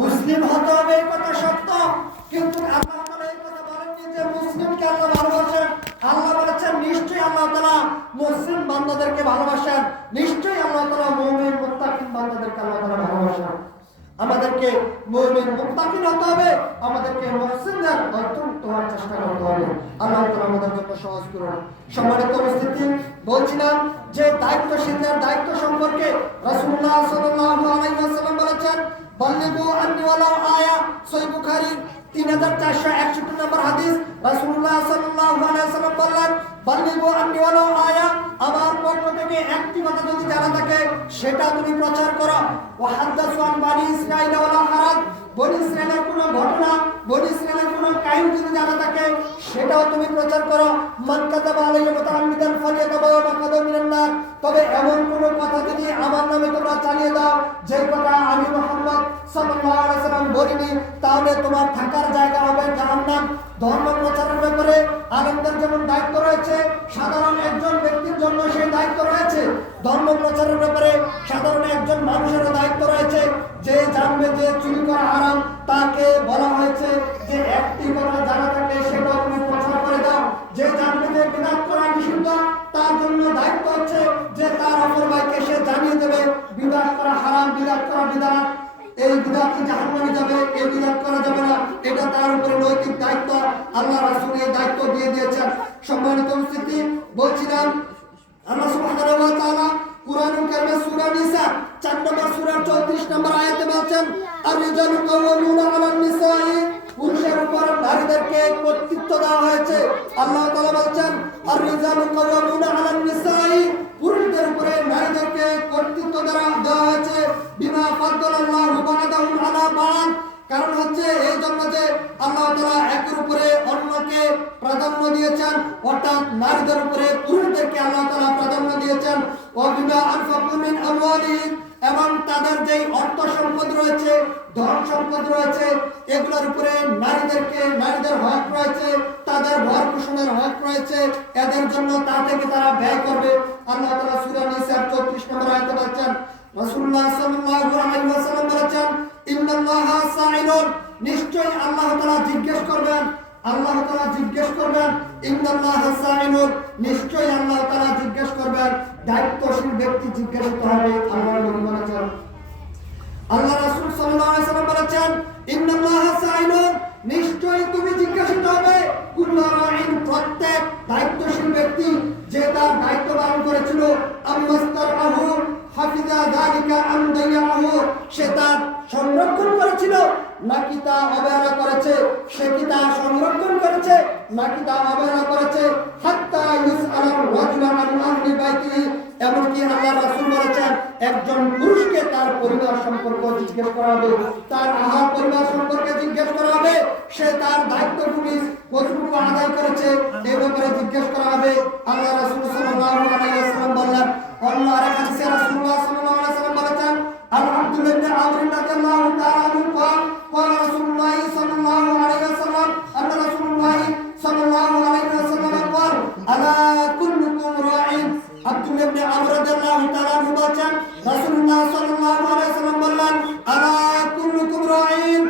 মুসলিম হতে হবে, এই কথা সত্য, কিন্তু আল্লাহ তাআলা এই কথা বলেননি যে মুসলিমকে আল্লাহ ভালোবাসেন। আল্লাহ বলেছেন নিশ্চয়ই আল্লাহ তাআলা মুসলিম বান্দাদেরকে ভালোবাসেন, নিশ্চয়ই আল্লাহ তাআলা মুমিন মুত্তাকিন বান্দাদেরকে আল্লাহ তাআলা ভালোবাসেন। আমাদেরকে মুমিন মুত্তাকিন হতে হবে, আমাদেরকে মুহসিনদের অন্তর্ভুক্ত হওয়ার চেষ্টা করতে হবে। আল্লাহ তাআলা আমাদের জন্য সহজ করুন। সম্মানিত উপস্থিতি, বলছিলাম যে দায়িত্বশীলদের দায়িত্ব সম্পর্কে রাসূলুল্লাহ সাল্লাল্লাহু আলাইহি ওয়াসাল্লাম বলেছেন, বাল্লিগু আন্নী ওয়ালাউ আয়া। সহিহ বুখারী 3461 নম্বর হাদিস। রাসূলুল্লাহ সাল্লাল্লাহু আলাইহি ওয়াসাল্লাম বললেন, বাল্লিগু আন্নী ওয়ালাউ আয়া, আমার পক্ষ থেকে একটি কথা যদি জানা থাকে সেটা তুমি প্রচার করো। ওয়া হাদাসু আন বানি ইসরাঈল ওয়ালা হারাজ, বনি ইসরাঈলের কোনো ঘটনা, বনি ইসরাঈলের কোনো কাহিনী যদি জানা থাকে সেটাও তুমি প্রচার করো। মান কাযাবা আলাইয়া মুতাআম্মিদান ফালিয়াতাবাওয়া মাকআদাহু মিনান নার, তবে এমন কোনো কথা যদি আমার নামে তোমরা চালিয়ে দাও যে কথা আমি মুহাম্মদ সাল্লাল্লাহু আলাইহি ওয়াসাল্লাম বলিনি, তাহলে তোমার থাকার জায়গা হবে জাহান্নাম। ধর্ম প্রচারের ব্যাপারে আলেমদের যেমন দায়িত্ব রয়েছে, সাধারণ একজন ব্যক্তির জন্য সেই দায়িত্ব রয়েছে। ধর্ম প্রচারের ব্যাপারে সাধারণ একজন মানুষেরও দায়িত্ব রয়েছে। যে জানবে যে চুরি করা হারাম, তাকে বলা হয়েছে যে একটি কথা জানা থাকলে সেটা তুমি প্রচার করে দাও। যে জানবে যে বিদআত করা নিষিদ্ধ, তার জন্য দায়িত্ব হচ্ছে যে তার অপর ভাইকে সে জানিয়ে দেবে বিদআত করা হারাম, বিদআত করা বিদআত, এই বিদআতটি জাহান্নামে যাবে, এই বিদআত করা যাবে না, এটা তার উপরে নৈতিক দায়িত্ব। আল্লাহ রাসূল এই দায়িত্ব দিয়ে দিয়েছেন। সম্মানিত উপস্থিতি, বলছিলাম আল্লাহ সুবহানাহু ওয়া তাআলা কুরআনুল কারীমে সূরা নিসা 4 নম্বর সূরার 34 নম্বর আয়াতে বলছেন, আর-রিজালু কাওয়ামুনা আলান নিসাই, পুরুষের উপর নারীদেরকে কর্তৃত্ব দেওয়া হয়েছে। আল্লাহ তাআলা বলছেন, আর-রিজালু কাওয়ামুনা আলান নিসাই, পুরুষদের উপরে নারীদেরকে কর্তৃত্ব দেওয়া হয়েছে। বিমা ফাদ্দালাল্লাহু বা'দাহুম আলা বা'দ, কারণ হচ্ছে এই জন্য যে আল্লাহ তাআলা একের উপরে অন্যকে প্রাধান্য দিয়েছেন, অর্থাৎ নারীদের উপরে পুরুষদেরকে আল্লাহ তাআলা প্রাধান্য দিয়েছেন। ওয়া বিমা আনফাকু মিন আমওয়ালিহিম, এবং তাদের যেই অর্থ সম্পদ রয়েছে, ধন সম্পদ রয়েছে, এগুলোর উপরে নারীদের হক রয়েছে, তাদের ভরণ পোষণের হক রয়েছে, এদের জন্য তা থেকে তারা ব্যয় করবে। আল্লাহ তাআলা সূরা নিসার 34 নম্বর আয়াতে বলেছেন, রাসূলুল্লাহ সাল্লাল্লাহু আলাইহি ওয়াসাল্লাম বলেছেন, ইন্নাল্লাহা সাইলুন, নিশ্চয়ই আল্লাহ তাআলা জিজ্ঞেস করবেন। আল্লাহ তাআলা জিজ্ঞেস করবেন, ইন্নাল্লাহা সাইলুন, নিশ্চয়ই আল্লাহ তাআলা জিজ্ঞেস করবেন। দায়িত্বশীল ব্যক্তি জিজ্ঞাসিত হবে। আল্লাহর নবী বলেছেন, আল্লাহ রাসূল সাল্লাল্লাহু আলাইহি ওয়াসাল্লাম বলেছেন, ইন্নাল্লাহা সাইলুন, নিশ্চয়ই তুমি জিজ্ঞাসিত হবে। কুল্লু রাইন, প্রত্যেক দায়িত্বশীল ব্যক্তি যে তার দায়িত্ব পালন করেছিল, আম্মাস্তারহু হাফিজা যালিকা আম দাইয়াহু, সে তার সংরক্ষণ করেছিল নাকি তা অবহেলা করেছে, সে কি তা সংরক্ষণ করেছে নাকি তা অবহেলা করেছে। হাত্তা ইউসআলার রাজুলু আন আহলি বাইতিহি, এমনকি আল্লাহ রাসূল বলেছেন একজন পুরুষকে তার পরিবার সম্পর্কে জিজ্ঞেস করা হবে, তার আহার পরিবার সম্পর্কে জিজ্ঞেস করা হবে, সে তার দায়িত্বগুলি কতটুকু আদায় করেছে এই ব্যাপারে জিজ্ঞেস করা হবে। আল্লাহ রাসূল সাল্লাল্লাহু আলাইহি ওয়াসাল্লাম বললেন, অন্য আরেক হাদিসে রাসূলুল্লাহ সাল্লাল্লাহু আলাইহি ওয়াসাল্লাম বলেছেন, আল-আব্দুল্লাহ ইবনে আমর রাদিয়াল্লাহু তাআলা আনহু قال رسول الله صلى الله عليه وسلم أن رسول الله صلى الله عليه وسلم قال ألا كلكم راع। আব্দুল্লাহ ইবনে আমর রাদিয়াল্লাহু তাআলা আনহু বলেন, রাসূলুল্লাহ সাল্লাল্লাহু আলাইহি ওয়াসাল্লাম বললেন, আলা কুল্লুকুম রাঈন,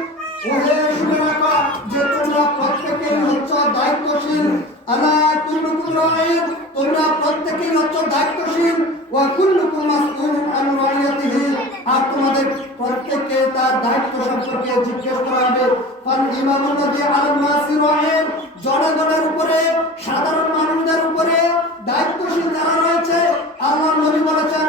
ওহে শুনে রাখো যে তোমরা প্রত্যেকেই হচ্ছো দায়িত্বশীল। আলা কুল্লুকুম রাঈন, তোমরা প্রত্যেকেই হচ্ছো দায়িত্বশীল। ওয়া কুল্লুকুম মাসউলুন আন রাইয়াতিহি, আর তোমাদের প্রত্যেককে তার দায়িত্ব সম্পর্কে জিজ্ঞেস করা হবে। ফাল ইমামুল্লাযী আলান নাসি রাঈন, জনগণের উপরে, সাধারণ মানুষদের উপরে দায়িত্বশীল যারা রয়েছে, আল্লাহর নবী বলেছেন